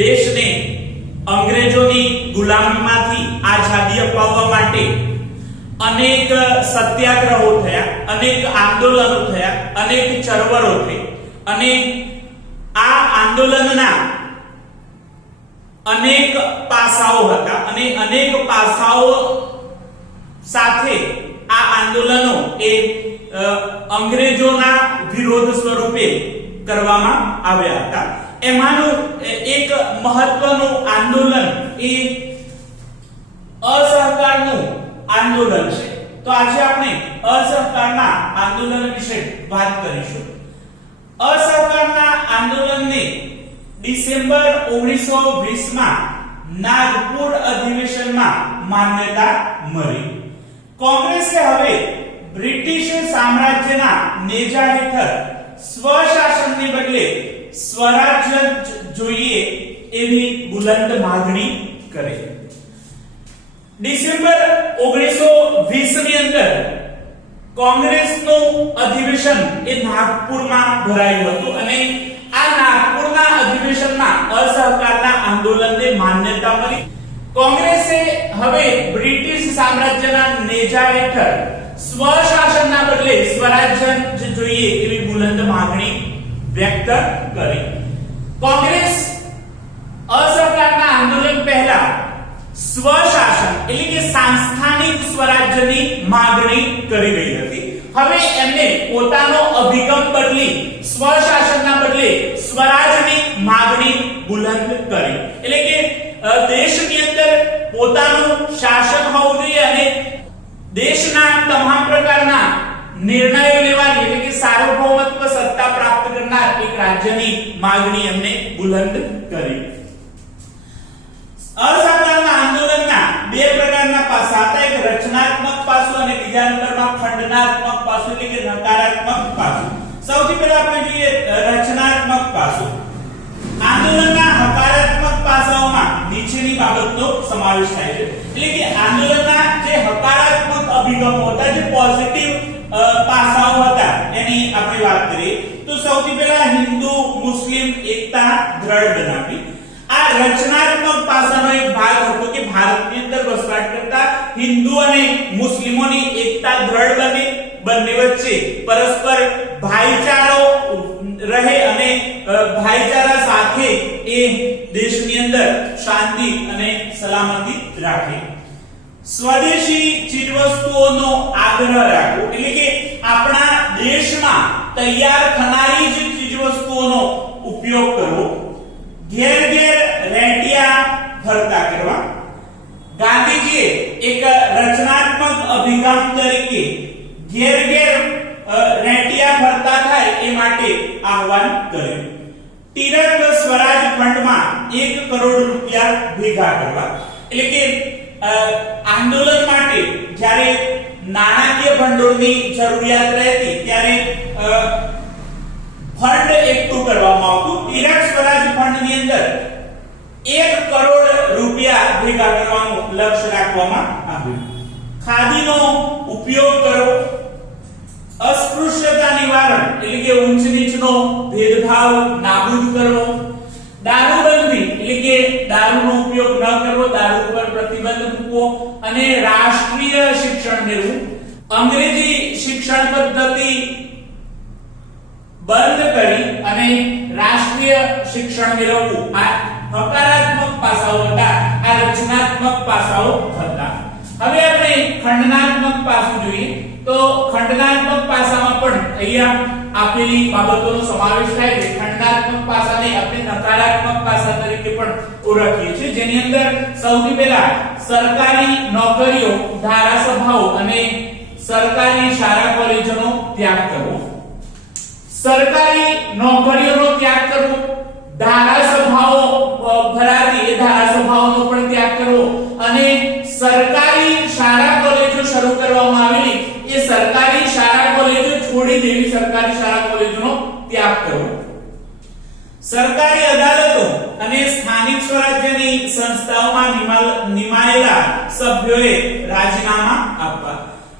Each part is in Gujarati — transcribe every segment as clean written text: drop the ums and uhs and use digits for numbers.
દેશને અંગ્રેજોની ગુલામીમાંથી આઝાદી અપાવવા માટે અનેક સત્યાગ્રહો થયા, અનેક આંદોલનો થયા, અનેક ચળવળો થઈ અને આ આંદોલનના અનેક પાસાઓ હતા અને અનેક પાસાઓ સાથે આ આંદોલનો એ અંગ્રેજોના વિરોધ સ્વરૂપે કરવામાં આવ્યા હતા। એમાંનું એક મહત્વનું આંદોલન એ અસહકારનું આંદોલન છે। તો આજે આપણે અસહકારના આંદોલન વિશે વાત કરીશું। અસહકારના આંદોલનને ડિસેમ્બર 1920 માં નાગપુર અધિવેશનમાં માન્યતા મળી। કોંગ્રેસે હવે બ્રિટિશ સામ્રાજ્યના નેજા હેઠળ સ્વશાસનને બદલે સ્વરાજ્ય જોઈએ એવી બુલંદ માંગણી કરી। ડિસેમ્બર 1920 ની અંદર કોંગ્રેસનું અધિવેશન એ નાગપુરમાં ભરાયું હતું અને આ નાગપુરના અધિવેશનમાં અસહકારના આંદોલનને માન્યતા મળી। કોંગ્રેસે હવે બ્રિટિશ સામ્રાજ્યના નેજા હેઠળ સ્વશાસનના બદલે સ્વરાજ્ય જોઈએ એવી બુલંદ માંગણી વ્યક્ત કરી। કોંગ્રેસ અસહકારના આંદોલન પહેલા સ્વશાસન એટલે કે સાંસ્થાનિક સ્વરાજ્યની માંગણી કરી રહી હતી। હવે એમને પોતાનો અભિગમ બદલી સ્વશાસનના બદલે સ્વરાજની માંગણી બુલંદ કરી। એટલે કે દેશની અંદર પોતાનું શાસન હોવું જોઈએ અને દેશના તમામ પ્રકારના નિર્ણયો લેવાની એટલે કે સાર્વભૌમત્વ સત્તા પ્રાપ્ત કરનાર એક રાજ્યની માંગણી એમને બુલંદ કરી। અસહકારના આંદોલનના બે પ્રકારના પાસા હતા, એક રચનાત્મક પાસું અને બીજા નંબરમાં ખંડનાત્મક પાસું એટલે કે નકારાત્મક પાસું। સૌથી પહેલા આપણે જોઈએ રચનાત્મક પાસું। આંદોલનના હકારાત્મક પાસાઓમાં નીચેની બાબતનો સમાવેશ થાય છે। એટલે કે આંદોલનના જે હકારાત્મક અભિગમો હતા, જે પોઝિટિવ પાસાઓ હતા એની આપણે વાત કરીએ તો સૌથી પહેલા હિન્દુ મુસ્લિમ એકતા દ્રઢ બનાવી। આ રચનાત્મક પાસાનો એક ભાગ હતો કે ભારતની અંદર વસવાટ કરતા હિન્દુ અને મુસ્લિમોની એકતા દ્રઢ બને, બંને વચ્ચે પરસ્પર ભાઈચારો રહે અને ભાઈચારા સાથે એ દેશની અંદર શાંતિ અને સલામતી રાખે। સ્વદેશી ચીજવસ્તુઓનો આગ્રહ રાખવો એટલે કે આપણા દેશમાં તૈયાર થનારી જે ચીજવસ્તુઓનો ઉપયોગ કરવો। ઘેર ઘેર રેટિયા ભરતા કરવા। ગાંધીજીએ એક રચનાત્મક અભિગમ તરીકે ઘેર ઘેર રેટિયા ભરતા થાય એ માટે આહવાન કર્યું। તિરક સ્વરાજ ફંડમાં 1 કરોડ રૂપિયા ભેગા કરવા। એટલે કે આંદોલન માટે જ્યારે નાણાકીય ભંડોળની જરૂરિયાત રહેતી ત્યારે ફંડ એકઠું કરવામાં આવતું। તિરક સ્વરાજ ફંડની અંદર 1 કરોડ રૂપિયા ભેગા કરવાનું લક્ષ્ય રાખવામાં આવ્યું। ખાદીનો ઉપયોગ કરવો। અસ્પૃશ્યતા નિવારણ એટલે કે ઊંચ નીચનો ભેદભાવ નાબૂદ કરવો। દારૂબંધી એટલે કે દારૂનો ઉપયોગ ન કરવો, દારૂ પર પ્રતિબંધ મૂકવો અને રાષ્ટ્રીય શિક્ષણ મેળવવું। અંગ્રેજી શિક્ષણ પદ્ધતિ બંધ કરી અને રાષ્ટ્રીય શિક્ષણ મેળવવું આ હકારાત્મક પાસાઓ હતા, આ રચનાત્મક પાસાઓ હતા। હવે આપણે ખંડનાત્મક પાસું જોઈએ તો ખંડનાત્મક પાસામાં પણ અહીંયા આપેલી બાબતોનો સમાવેશ થાય છે। ખંડનાત્મક પાસાને આપણે નકારાત્મક પાસા તરીકે પણ ઓળખીએ છીએ, જેની અંદર સૌથી પહેલા સરકારી નોકરીઓ, ધારાસભાઓ અને સરકારી શાળા કોલેજોનો ત્યાગ કરવો। સરકારી નોકરીઓનો ત્યાગ કરવો, ધારાસભાઓ ભરાતી એ ધારાસભાઓનો પણ ત્યાગ કરવો અને સરકારી શાળા કોલેજો શરૂ કરવામાં આવેલી એ સરકારી શાળા કોલેજો છોડી દેવી, સરકારી શાળા કોલેજોનો ત્યાગ કરવો। સરકારી અદાલતો અને સ્થાનિક સ્વરાજ્યની સંસ્થાઓમાં નિમાયેલા સભ્યોએ રાજીનામા આપવા।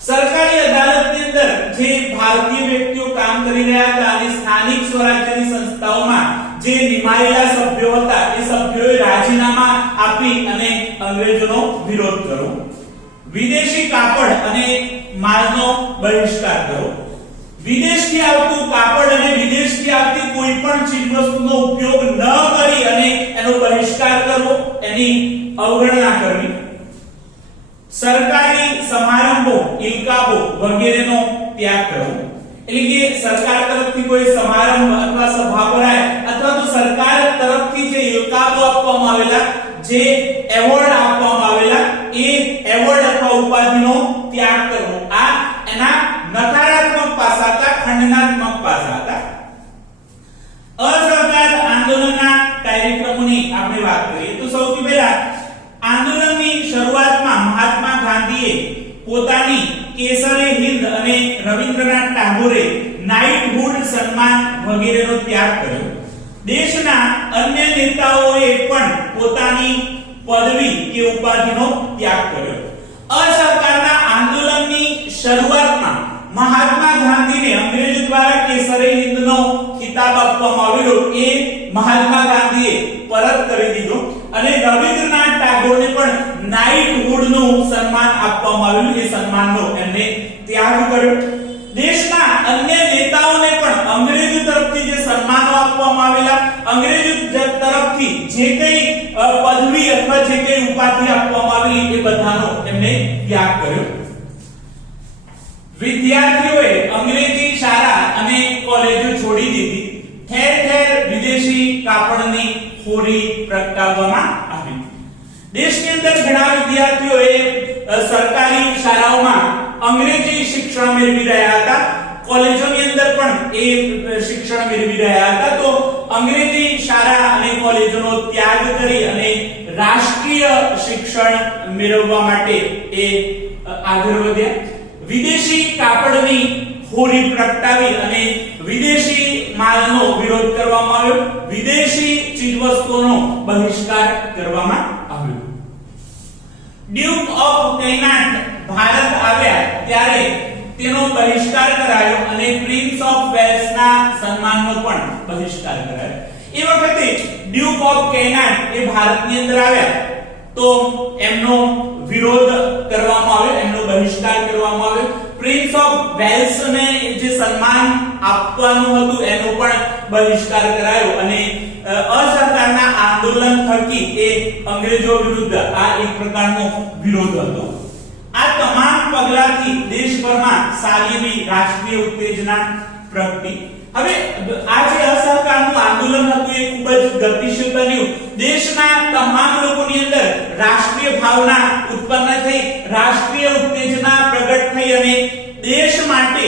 સરકારી અદાલતની અંદર જે ભારતીય વ્યક્તિઓ કામ કરી રહ્યા હતા અને સ્થાનિક સ્વરાજ્યની સંસ્થાઓમાં જે નિમાયેલા સભ્યો હતા એ સભ્યોએ અંગ્રેજોનો વિરોધ કરો, વિદેશી કાપડ અને માલનો બહિષ્કાર કરો, વિદેશથી આવતું કાપડ અને વિદેશથી આવતી કોઈ પણ ચીજવસ્તુનો ઉપયોગ ન કરી અને એનો બહિષ્કાર કરવો, એની અવગણના કરવી, સરકારી સમારંભો, ઇલકાબો વગેરેનો ત્યાગ કરવો, એટલે કે સરકાર તરફથી કોઈ સમારંભ અથવા સભા ભરાય અથવા તો સરકાર તરફથી જે ઇલકાબો આપવામાં આવેલા, જે એવોર્ડ આપવામાં આવેલા, એ એવોર્ડ અથવા ઉપાધિનો ત્યાગ કરવો. આ એના નકારાત્મક પાસા હતા, ખંડનાત્મક પાસા હતા. અસહકાર આંદોલનના કાર્યક્રમોની આપણે વાત કરીએ તો સૌથી પહેલા આંદોલનની શરૂઆતમાં મહાત્મા ગાંધીએ પોતાની કેસરે હિન્દ અને રવિન્દ્રનાથ ટાગોરે નાઇટહુડ સન્માન વગેરેનો ત્યાગ કર્યો. દેશના અન્ય નેતાઓએ પણ પોતાની પદવી કે ઉપાધિનો ત્યાગ કર્યો. અસહકારના આંદોલનની શરૂઆતમાં મહાત્મા ગાંધીને અંગ્રેજો દ્વારા કેસરે હિન્દનો ખિતાબ આપવામાં આવેલો, એ મહાત્મા ગાંધીએ પરત કરી દીધો અને રવિન્દ્રનાથ ટાગોરને પણ નાઇટહુડનું સન્માન આપવામાં આવેલું, એ સન્માનનો એમને ત્યાગ કર્યો. દેશના અન્ય નેતાઓને પણ અંગ્રેજો તરફથી જે સન્માનો આપવામાં આવેલા, અંગ્રેજો તરફથી જે કઈ પદવી અથવા જે કઈ ઉપાધિ આપવામાં આવેલી, એ બધાનો એમને ત્યાગ કર્યો. વિદ્યાર્થીઓએ અંગ્રેજી શાળા અને કોલેજો છોડી દીધી. ઠેર ઠેર વિદેશી કાપડની હોરી પ્રગટાવવામાં આવી. દેશની અંદર ઘણા વિદ્યાર્થીઓએ સરકારી શાળાઓમાં અંગ્રેજી શિક્ષણ મેળવી રહ્યા હતા, કોલેજોની અંદર પણ એ શિક્ષણ મેળવી રહ્યા હતા. તો અંગ્રેજી શાળા અને કોલેજોનો ત્યાગ કરી અને રાષ્ટ્રીય શિક્ષણ મેળવવા માટે એ આગળ વધ્યા. વિદેશી કાપડની હોરી પ્રગટાવી અને વિદેશી માલનો વિરોધ કરવામાં આવ્યો, વિદેશી ચીજવસ્તુઓનો બહિષ્કાર કરવામાં આવ્યો. ડ્યુક ઓફ કૈનાટ ભારત આવ્યા ત્યારે તેનો બહિષ્કાર કરાયો અને પ્રિન્સ ઓફ વેલ્સના સન્માનનો પણ બહિષ્કાર કરાયો. એ વખતે ડ્યુક ઓફ કૈનાટ એ ભારતની અંદર આવ્યા તો એમનો વિરોધ કરવામાં આવ્યો, એમનો બહિષ્કાર કરવામાં આવ્યો. પ્રિન્સ ઓફ વેલ્સને જે સન્માન આપવાનું હતું એનો પણ બહિષ્કાર કરાયો અને અસહકારના આંદોલન થકી એ અંગ્રેજો વિરુદ્ધ આ એક પ્રકારનો વિરોધ હતો. આ તમામ પગલાથી દેશભરમાં સારી એવી રાષ્ટ્રીય ઉત્તેજના પ્રગટી. હવે આ જે અસહકારનું આંદોલન હતું એ ખૂબ જ ગતિશીલ બન્યું. દેશના તમામ લોકોની અંદર રાષ્ટ્રીય ભાવના ઉત્પન્ન થઈ, રાષ્ટ્રીય ઉત્તેજના પ્રગટ થઈ અને દેશ માટે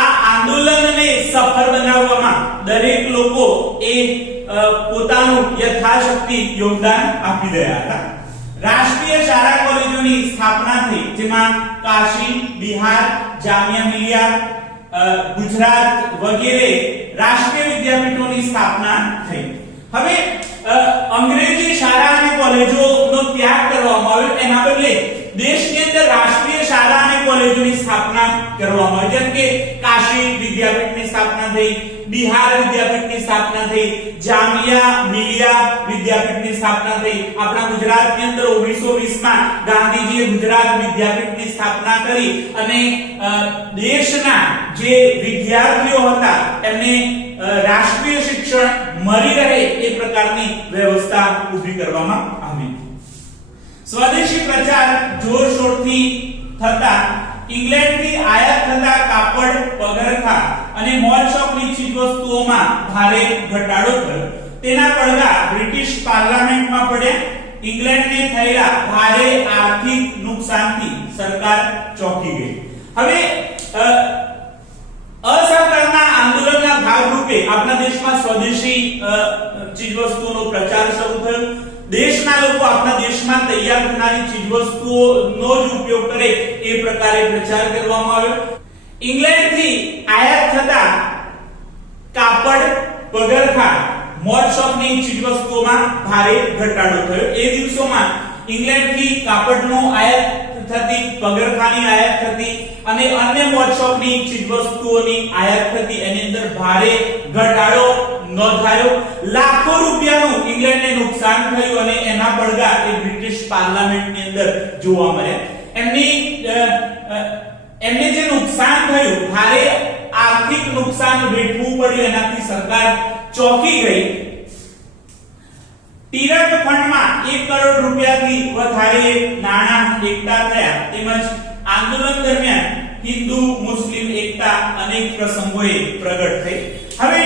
આ આંદોલનને સફળ બનાવવામાં દરેક લોકો એ પોતાનું યથાશક્તિ યોગદાન આપી રહ્યા હતા. રાષ્ટ્રીય શાળા કોલેજોની સ્થાપના થઈ, જેમાં કાશી, બિહાર, જામિયા મિલિયા, ગુજરાત વગેરે રાષ્ટ્રીય વિદ્યાપીઠોની સ્થાપના થઈ. હવે અંગ્રેજી શાળા અને કોલેજોનો ત્યાગ કરવામાં આવ્યો, એના બદલે દેશની અંદર રાષ્ટ્રીય શાળા અને કોલેજોની સ્થાપના કરવામાં આવી. જેમ કે કાશી વિદ્યાપીઠની સ્થાપના થઈ, બિહાર વિદ્યાપીઠની સ્થાપના થઈ, જામિયા મિલિયા વિદ્યાપીઠની સ્થાપના થઈ. આપણા ગુજરાતની અંદર 1920 માં ગાંધીજીએ ગુજરાત વિદ્યાપીઠની સ્થાપના કરી અને દેશના જે વિદ્યાર્થીઓ હતા એમને રાષ્ટ્રીય શિક્ષણ મળી રહે એ પ્રકારની વ્યવસ્થા ઊભી કરવામાં આવી. સ્વદેશી પ્રચાર જોરશોરથી થતા ઇંગ્લેન્ડથી આયાત થતા કાપડ, પગરખા અને મોલ શોપની ચીજવસ્તુઓમાં ભારે ઘટાડો થયો. તેના પડઘા બ્રિટિશ પાર્લામેન્ટમાં પડ્યા. ઇંગ્લેન્ડને થયેલા ભારે આર્થિક નુકસાનથી સરકાર ચોંકી ગઈ. હવે અસહકારના આંદોલનના ભાગરૂપે આપણા દેશમાં સ્વદેશી ચીજવસ્તુઓનો પ્રચાર શરૂ થયો. દેશના લોકો આપણા દેશમાં તૈયાર થનારી ચીજવસ્તુઓનો જ ઉપયોગ કરે એ પ્રકારે પ્રચાર કરવામાં આવ્યો. ઇંગ્લેન્ડથી આયાત થતા કાપડ, પગરખા, મોલ શોપની ચીજવસ્તુઓમાં ભારે ઘટાડો થયો. એ દિવસોમાં ઇંગ્લેન્ડથી કાપડનો આયાત થતી, પગરખાની આયાત થતી અને અન્ય મોલ શોપની ચીજવસ્તુઓની આયાત થતી, એની અંદર ભારે ઘટાડો નોંધાયો. લાખો રૂપિયાનું ઇંગ્લેન્ડને નુકસાન થયું અને એના પડઘા એ બ્રિટિશ પાર્લામેન્ટની અંદર જોવા મળ્યા. એમને જે નુકસાન થયું, ભારે આર્થિક નુકસાન વેઠવું પડ્યું, એનાથી સરકાર ચોંકી ગઈ. તિરક ફંડમાં 1 કરોડ રૂપિયાથી વધારે નાણાં એકઠા થયા, તેમજ આંદોલન દરમિયાન હિન્દુ મુસ્લિમ એકતા અનેક પ્રસંગોએ પ્રગટ થઈ. હવે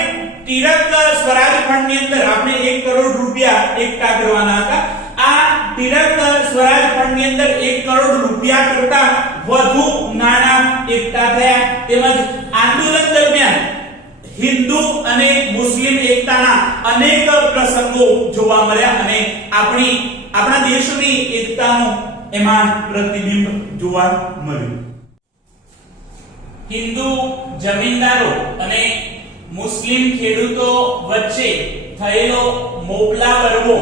તિરક સ્વરાજ ફંડની અંદર આપણે 1 કરોડ રૂપિયા એકઠા કરવાના હતા. આ તિરક સ્વરાજ ફંડની અંદર 1 કરોડ રૂપિયા કરતા વધુ નાણાં એકઠા થયા, તેમજ આંદોલન દરમિયાન હિન્દુ અને મુસ્લિમ એકતાના અનેક પ્રસંગો જોવા મળ્યા અને આપણા દેશની એકતાનું એમાં પ્રતિબિંબ જોવા મળ્યું. હિન્દુ જમીનદારો અને મુસ્લિમ ખેડૂતો વચ્ચે થયેલો મોપલા બરવો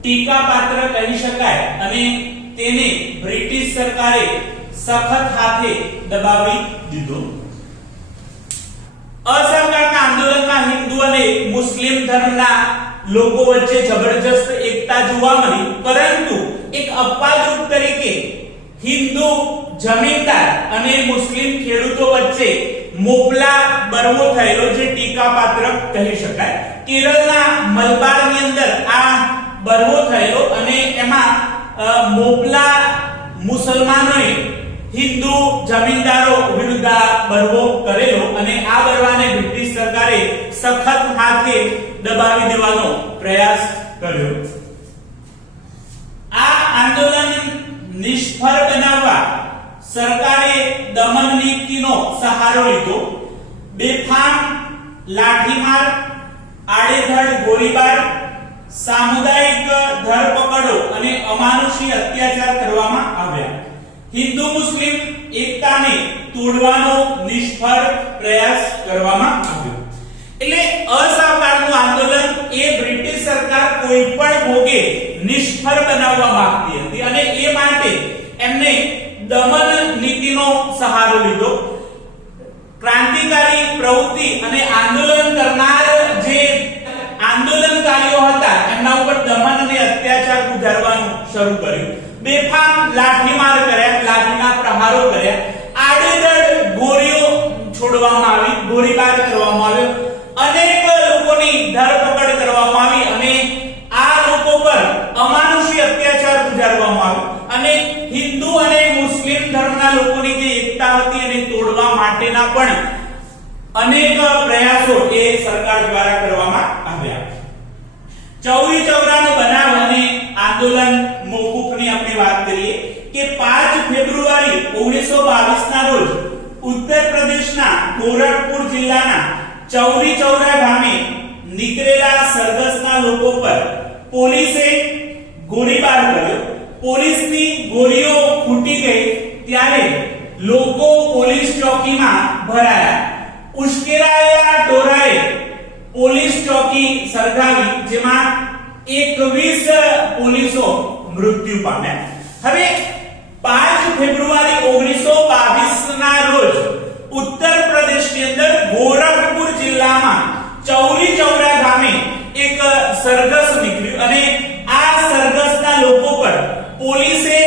ટીકાપાત્ર કહી શકાય અને તેને બ્રિટિશ સરકારે સખત હાથે દબાવી દીધો. અસહકારના આંદોલનમાં હિન્દુ અને મુસ્લિમ ધર્મના લોકો વચ્ચે જબરજસ્ત એકતા જોવા મળી, પરંતુ એક અપવાદરૂપ તરીકે હિન્દુ જમીનદાર અને મુસ્લિમ ખેડૂતો વચ્ચે મોપલા બરવો થયેલો, જે ટીકાપાત્ર કહી શકાય. કેરળના મલબારની અંદર આ બરવો થયેલો અને એમાં મોપલા મુસલમાનોએ હિન્દુ જમીનદારો વિરુદ્ધ બરવો કરેલો અને આ બરવાને બ્રિટિશ સરકારે સખત હાથે દબાવી દેવાનો પ્રયાસ કર્યો. આ આંદોલન નિષ્ફળ બનાવવા સરકારે દમન નીતિનો સહારો લીધો. બેફામ લાઠીમાર, આડેધડ ગોળીબાર, સામુદાયિક ધરપકડો અને અમાનુષી અત્યાચાર કરવામાં આવ્યા. હિન્દુ મુસ્લિમ એકતાને તોડવાનો નિષ્ફળ પ્રયાસ કરવામાં આવ્યો. એટલે અસહકારનું આંદોલન એ બ્રિટિશ સરકાર કોઈ પણ ભોગે નિષ્ફળ બનાવવા માંગતી હતી અને એ માટે એમને દમન નીતિનો સહારો લીધો. ક્રાંતિકારી પ્રવૃત્તિ અને આંદોલન કરનાર જે આંદોલનકારીઓ હતા એમના ઉપર દમન અને અત્યાચાર ગુજારવાનું શરૂ કર્યું. બેફામ લાઠીમાર કર્યા, લાઠીના પ્રહારો કર્યા, આડેધડ ગોળીઓ છોડવામાં આવી, ગોળીબાર કરવામાં આવ્યો, અનેક લોકોની ધરપકડ કરવામાં આવી અને આ લોકો પર અમાનુષી અત્યાચાર ગુજારવામાં આવ્યો અને હિન્દુ અને મુસ્લિમ ધર્મના લોકોની જે એકતા હતી એને તોડવા માટેના પણ અનેક પ્રયાસો એ સરકાર દ્વારા કરવામાં આવ્યા. ચૌરી ચૌરાનો બનાવ અને આંદોલન મોકૂફની આપણે વાત કરીએ કે 5 ફેબ્રુઆરી 1922 ના રોજ ઉત્તર પ્રદેશના ગોરખપુર જિલ્લાના ચૌરી ચૌરા ગામે નીકળેલા સરઘસના લોકો પર પોલીસે ગોળીબાર કર્યો. પોલીસની ગોળીઓ ફૂટી ગઈ ત્યારે લોકો પોલીસ ચોકીમાં ભરાયા. ઉશ્કેરાયેલા ટોળાએ પોલીસ ચોકી સળગાવી, જેમાં 21 પોલીસો મૃત્યુ પામ્યા. હવે 5 ફેબ્રુઆરી 1922 ના રોજ ઉત્તર પ્રદેશની અંદર ગોરખપુર જિલ્લામાં ચૌરી ચૌરા ગામે એક સરઘસ નીકળ્યું અને આ સરઘસના લોકો પર પોલીસે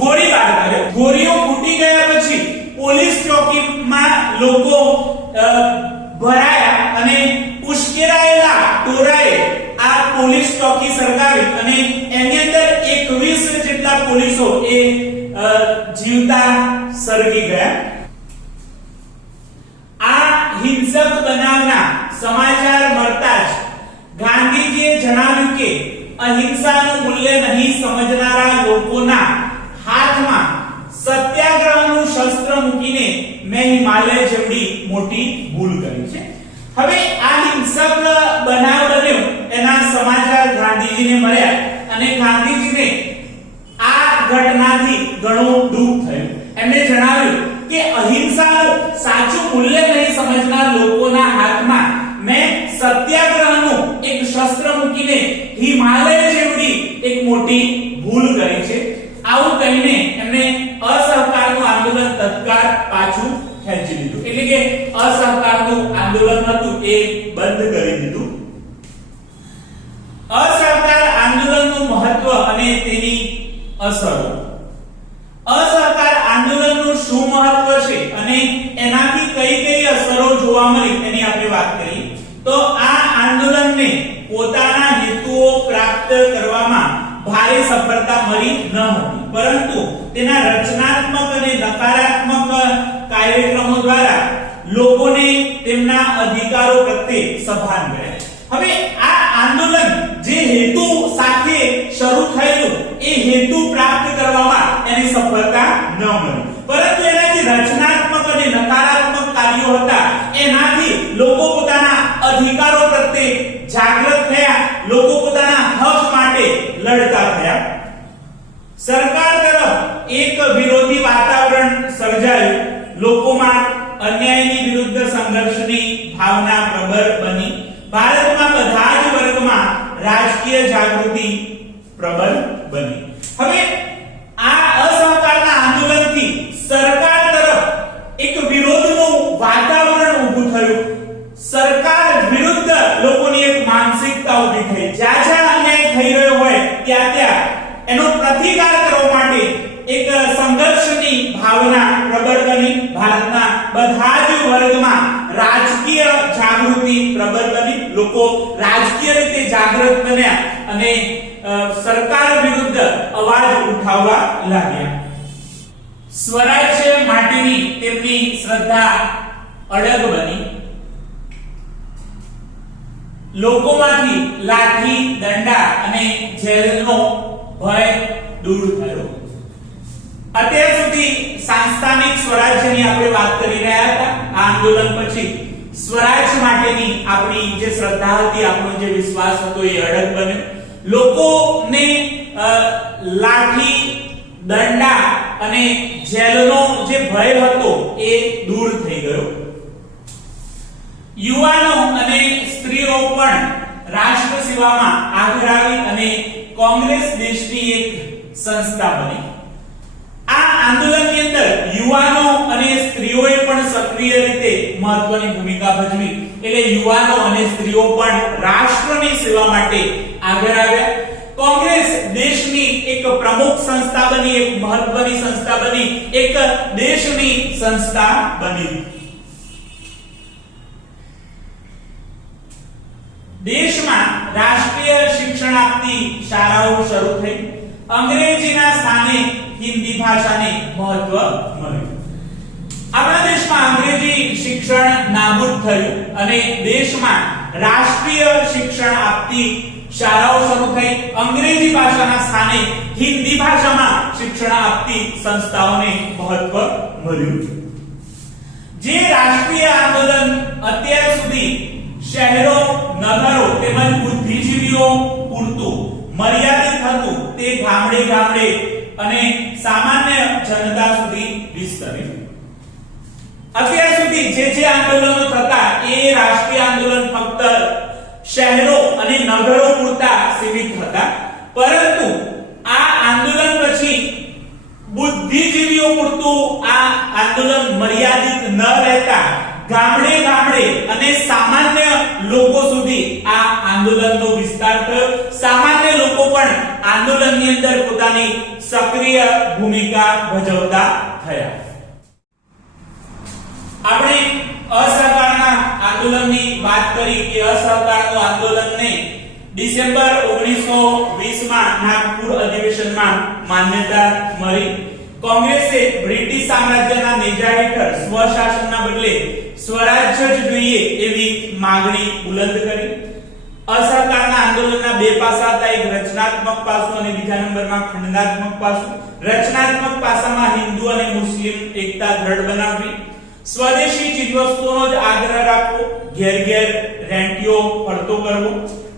ગોળીબાર કર્યો. ગોળીઓ ફૂટી ગયા પછી પોલીસ ચોકીમાં લોકો ભરાયા અને ઉશ્કેરાયેલા ટોળાએ આ પોલીસ ચોકી સળગાવી અને એની અંદર 21 જેટલા પોલીસો એ જીવતા સળગી ગયા. આ હિંસક બનાવના સમાચાર મળતા જ ગાંધીજીએ જણાવ્યું કે અહિંસાનું મૂલ્ય નહીં સમજનારા લોકોના હાથમાં સત્યાગ્રહનું શસ્ત્ર મૂકીને મેં હિમાલય જેવડી મોટી ભૂલ કરી છે. હવે આ હિંસક બનાવ બન્યો એના સમાચાર ગાંધીજીને મળ્યા અને ગાંધીજીને આ ઘટનાથી ઘણું દુઃખ થયું. એમણે જણાવ્યું કે અહિંસાનું સાચું મૂલ્ય નહીં સમજનાર લોકોના હાથમાં મેં સત્યાગ્રહનું એક શસ્ત્ર મૂકીને હિમાલય જેવડી એક મોટી ભૂલ કરી છે. આવું કહીને એમણે અસહકારનું આંદોલન તત્કાળ પાછું ખેંચી લીધું. એટલે કે અસહકારનું આંદોલન હતું એ બંધ કરી દીધું. અસહકાર આંદોલનનું મહત્વ અને તેની અસરો અસહકાર આંદોલનનું શું મહત્વ છે અને એનાથી કઈ કઈ અસરો જોવા મળી એની આપણે વાત કરીએ તો આ આંદોલનને પોતાના હેતુઓ પ્રાપ્ત કરવામાં ભારે સફળતા મળી ન હતી પરંતુ તેના રચનાત્મક અને નકારાત્મક કાર્યક્રમો દ્વારા લોકોને તેમના અધિકારો પ્રત્યે સભાન કર્યા. હવે આ આંદોલન જે હેતુ સાથે શરૂ થયેલું એ હેતુ પ્રાપ્ત કરવામાં એની સફળતા ન મળી પરંતુ એના જે રચનાત્મક અને નકારાત્મક કાર્યો હતા એનાથી લોકો પોતાના અધિકારો પ્રત્યે જાગૃત થયા, લોકો પોતાના હક માટે લડતા થયા. સરકાર તરફ એક વિરોધી વાતાવરણ સર્જાયું, લોકોમાં અન્યાયની વિરુદ્ધ સંઘર્ષની ભાવના પ્રબળ બની. ભારતમાં બધા જ વર્ગમાં રાજકીય જાગૃતિ પ્રબળ બની. હવે આ અસહકારના આંદોલનથી સરકાર તરફ એક વિરોધનું વાતાવરણ ઊભું થયું. સરકાર વિરુદ્ધ લોકોની એક માનસિકતા ઊભી થઈ. જ્યાં જ્યાં અન્યાય થઈ રહ્યો હોય ત્યાં ત્યાં એનો પ્રતિકાર કરવા માટે એક સંઘર્ષની ભાવના પ્રબળ બની. ભારતના બધા જ વર્ગમાં રાજકીય જાગૃતિ પ્રબળ બની. લોકો રાજકીય રીતે જાગૃત બન્યા અને સરકાર વિરુદ્ધ અવાજ ઉઠાવવા લાગ્યા. સ્વરાજ્ય માટેની તેમની શ્રદ્ધા અડગ બની. લોકોમાંથી લાઠી, દંડા અને જેલનો ભય દૂર થયો. અત્યાર સુધી સાંસ્થાનિક સ્વરાજ્યની આપણે વાત કરી રહ્યા હતા. આ આંદોલન પછી સ્વરાજ માટેની આપણી જે શ્રદ્ધા હતી, આપણો જે વિશ્વાસ હતો એ અડગ બન્યો. લોકોને લાઠી, દંડા અને જેલનો જે ભય હતો એ દૂર થઈ ગયો. યુવાનો અને સ્ત્રીઓ પણ રાષ્ટ્ર સેવામાં આગળ આવી અને કોંગ્રેસ દેશની એક સંસ્થા બની. આ આંદોલનની અંદર યુવાનો અને સ્ત્રીઓએ પણ સક્રિય રીતે મહત્વની ભૂમિકા ભજવી. એટલે યુવાનો અને સ્ત્રીઓ પણ રાષ્ટ્રની સેવા માટે આગળ આવ્યા. કોંગ્રેસ દેશની એક પ્રમુખ સંસ્થા બની, એક મહત્વની સંસ્થા બની, એક દેશની સંસ્થા બની. દેશમાં રાષ્ટ્રીય શિક્ષણ આપતી શાળાઓ શરૂ થઈ. અંગ્રેજીના સ્થાને હિન્દી ભાષાને મહત્વ મળ્યું. આપણા દેશમાં અંગ્રેજી શિક્ષણ નાબૂદ થયું અને દેશમાં રાષ્ટ્રીય શિક્ષણ આપતી શાળાઓ શરૂ થઈ. અંગ્રેજી ભાષાના સ્થાને હિન્દી ભાષામાં શિક્ષણ આપતી સંસ્થાઓને મહત્વ મળ્યું. જે રાષ્ટ્રીય આંદોલન અત્યાર સુધી શહેરો, નગરો તેમજ બુદ્ધિજીવીઓ પૂરતું મર્યાદિત હતું તે ગામડે ગામડે અને સામાન્ય જનતા સુધી વિસ્તર્યું. અત્યાર સુધી જે આંદોલનો થતા એ રાષ્ટ્રીય આંદોલન ફક્ત શહેરો અને નગરો પૂરતા સીમિત હતા પરંતુ આ આંદોલન પછી બુદ્ધિજીવીઓ પૂરતું આ આંદોલન મર્યાદિત ન રહેતા ગામડે ગામડે અને સામાન્ય લોકો સુધી આ આંદોલનનો વિસ્તાર થયો. સામાન્ય લોકો પણ આંદોલનની અંદર પોતાની સક્રિય ભૂમિકા ભજવતા થયા. આપણે અસહકારના આંદોલનની વાત કરી કે અસહકારનું આંદોલનને ડિસેમ્બર 1920 માં નાગપુર અધિવેશનમાં માન્યતા મળી. કોંગ્રેસે બ્રિટિશ સામ્રાજ્યના નેજા હેઠળ સ્વશાસનના બદલે સ્વરાજ્ય જ જોઈએ એવી માંગણી બુલંદ કરી. અસહકારના આંદોલનના બે પાસા હતા, એક રચનાત્મક પાસું અને બીજા નંબરમાં ખંડનાત્મક પાસું. રચનાત્મક પાસામાં હિન્દુ અને મુસ્લિમ એકતા દ્રઢ બનાવવી, સ્વદેશી ચીજવસ્તુઓનો જ આગ્રહ રાખવો, ઘેર ઘેર રેંટીઓ ફરતો કરવો,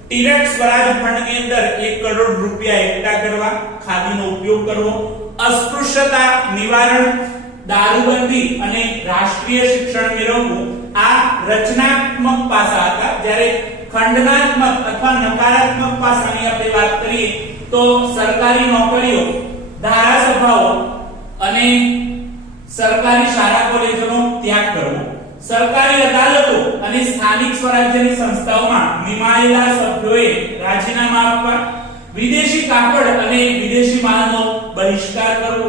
તિરક સ્વરાજ ફંડની અંદર 1 કરોડ રૂપિયા એકઠા કરવા, ખાદીનો ઉપયોગ કરવો, અસ્પૃશ્યતા નિવારણ, દારૂબંધી અને રાષ્ટ્રીય શિક્ષણ મેળવવું આ રચનાત્મક પાસા હતા. જ્યારે ખંડનાત્મક અથવા નકારાત્મક પાસાની આપણે વાત કરીએ તો સરકારી નોકરીઓ, ધારાસભાઓ અને સરકારી શાળા કોલેજોનો ત્યાગ કરવો, સરકારી અદાલતો અને સ્થાનિક સ્વરાજ્યની સંસ્થાઓમાં નિમાયેલા સભ્યોએ રાજીનામા આપવા, વિદેશી કાપડ અને વિદેશી માલનો બહિષ્કાર કરવો,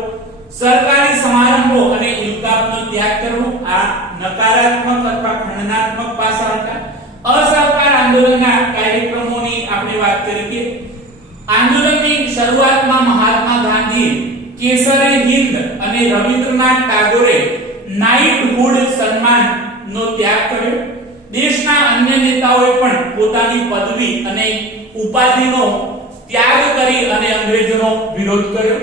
સરકારી સમારંભો અને ઇલકાબનો ત્યાગ કરવો, આ નકારાત્મક અથવા ખંડનાત્મક પાસા હતા. અસહકાર આંદોલનના કાર્યક્રમોની આપણે વાત કરીએ કે આંદોલનની શરૂઆતમાં મહાત્મા ગાંધી, કેસરે હિન્દ અને રવિન્દ્રનાથ ટાગોરે નાઇટહુડ સન્માનનો ત્યાગ કર્યો. દેશના અન્ય નેતાઓએ પણ પોતાની પદવી અને ઉપાધિનો ત્યાગ કરી અને અંગ્રેજોનો વિરોધ કર્યો.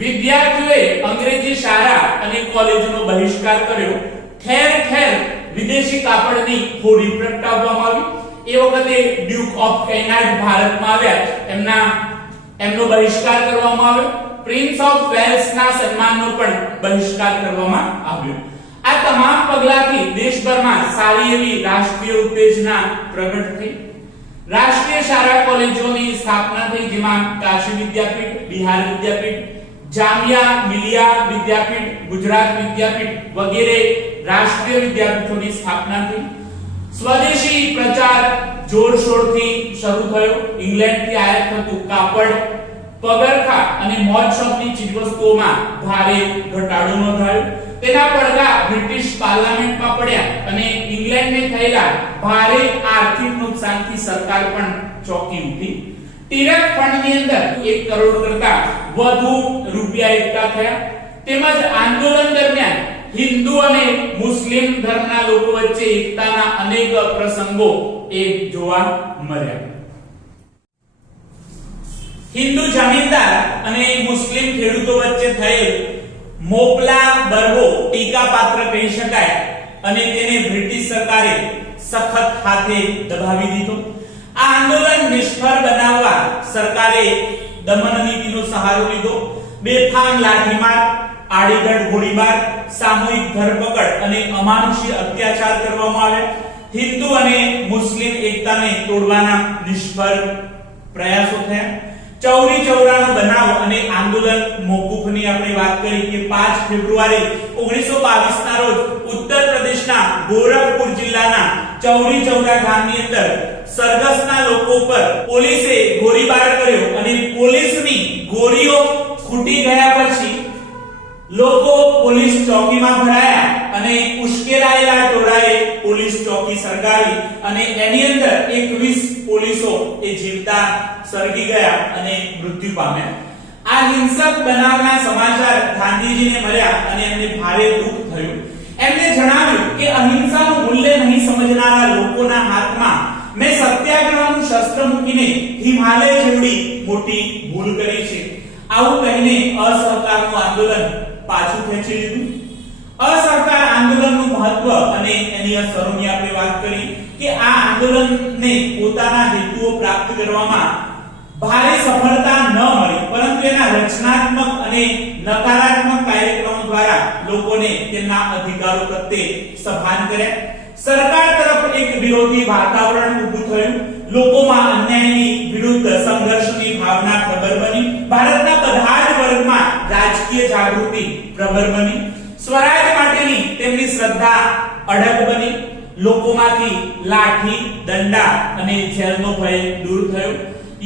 વિદ્યાર્થીઓએ અંગ્રેજી શાળા અને કોલેજોનો બહિષ્કાર કર્યો. ઠેર ઠેર વિદેશી કાપડની હોડી પ્રગટાવવામાં આવી. એ વખતે ડ્યુક ઓફ કેનાડ ભારતમાં આવ્યા, એમનો બહિષ્કાર કરવામાં આવ્યો. પ્રિન્સ ઓફ વેલ્સના સન્માનનો પણ બહિષ્કાર કરવામાં આવ્યો. આ તમામ પગલાંથી દેશભરમાં સારી એવી રાષ્ટ્રીય ઉત્તેજના પ્રગટ થઈ. રાષ્ટ્રીય શાળા કોલેજોની સ્થાપના થઈ, જેમાં કાશી વિદ્યાપીઠ, બિહાર વિદ્યાપીઠ, જામિયા મિલિયા વિદ્યાપીઠ, ગુજરાત વિદ્યાપીઠ વગેરે રાષ્ટ્રીય વિદ્યાપીઠોની સ્થાપના થઈ. સ્વદેશી પ્રચાર જોરશોરથી શરૂ થયો. ઇંગ્લેન્ડથી આયાત થતું કાપડ, પગરખા અને મોજ શોખની ચીજવસ્તુઓમાં ભારે ઘટાડો નોંધાયો. તેના પડઘા બ્રિટિશ પાર્લામેન્ટમાં પડ્યા અને ઇંગ્લેન્ડને થયેલા ભારે આર્થિક નુકસાનથી સરકાર પણ ચોંકી ઉઠી. ટિરક ફંડની અંદર 1 કરોડ કરતા વધુ રૂપિયા એકઠા થયા. તેમજ આંદોલન દરમિયાન હિન્દુ અને મુસ્લિમ ધર્મના લોકો વચ્ચે એકતાના અનેક પ્રસંગો જોવા મળ્યા. હિન્દુ જમીનદાર અને મુસ્લિમ ખેડૂતો વચ્ચે થયેલ મોપલા બરવો ટીકાપાત્ર કહી શકાય અને તેને બ્રિટિશ સરકારે સખત હાથે દબાવી દીધો. આ આંદોલન નિષ્ફળ બનાવવા સરકારે દમન નીતિનો સહારો લીધો. બેફામ લાઠીમાર, આડીઘડ ગોળીબાર, સામૂહિક ધરપકડ અને અમાનુષી અત્યાચાર કરવામાં આવ્યા. હિન્દુ અને મુસ્લિમ એકતાને તોડવાના નિષ્ફળ પ્રયાસો થયા. ચૌરી ચૌરાનો બનાવ અને આંદોલન મોકૂફની આપણે વાત કરી કે 5 ફેબ્રુઆરી 1922 ના રોજ ઉત્તર પ્રદેશના ગોરખપુર જિલ્લાના ચૌરી ચૌરા ગામની અંદર સરગસના લોકો પર પોલીસે ગોળીબાર કર્યો અને પોલીસની ગોળીઓ ફૂટી ગયા પછી લોકો પોલીસ ચોકીમાં ભરાયા અને ઉશ્કેરાયેલા ટોળાએ પોલીસ ચોકી સળગાવી અને એની અંદર 21 પોલીસો જીવતા સળગી ગયા અને મૃત્યુ પામ્યા. આ હિંસક બનાવના સમાચાર ગાંધીજીને મળ્યા અને એમને ભારે દુઃખ થયું. એમને જણાવ્યું કે અહિંસાનું મૂલ્ય નહીં સમજનારા લોકોના હાથમાં મેં સત્યાગ્રહનું શસ્ત્ર મૂકીને હિમાલય જેવડી મોટી ભૂલ કરી છે. આવું કહીને અસહકારનું આંદોલન પાછું ખેંચી લીધું. અસહકાર આંદોલનનું મહત્વ અને એની અસરોની આપણે વાત કરી કે આ આંદોલનને પોતાના હેતુઓ પ્રાપ્ત કરવામાં ભારે સફળતા ન મળી, પરંતુ એના રચનાત્મક અને નકારાત્મક કાર્યક્રમો દ્વારા લોકોને તેમના અધિકારો પ્રત્યે સભાન કર્યા. સરકાર તરફ એક વિરોધી વાતાવરણ ઊભું થયું. લોકોમાં અન્યાયની વિરુદ્ધ સંઘર્ષની ભાવના પ્રબળ બની. ભારતના બધા જ વર્ગમાં રાજકીય જાગૃતિ પ્રબળ બની. સ્વરાજ માટેની તેમની શ્રદ્ધા અડગ બની. લોકોમાંથી લાઠી, દંડા અને જેલનો ભય દૂર થયો.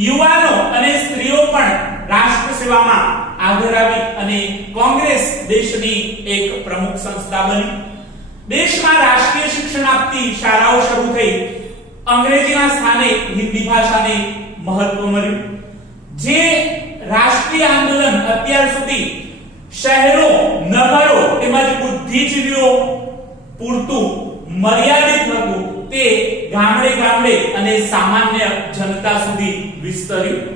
યુવાનો અને સ્ત્રીઓ પણ રાષ્ટ્ર સેવામાં આગળ આવી અને કોંગ્રેસ દેશની એક પ્રમુખ સંસ્થા બની. દેશમાં રાષ્ટ્રીય શિક્ષણ આપતી શાળાઓ શરૂ થઈ. અંગ્રેજીના સ્થાને હિન્દી ભાષાને મહત્વ મળ્યું. જે રાષ્ટ્રીય આંદોલન અત્યાર સુધી શહેરો, નગરો તેમજ બુદ્ધિજીવીઓ પૂરતું મર્યાદિત હતું તે ગામડે ગામડે અને સામાન્ય જનતા સુધી વિસ્તર્યું.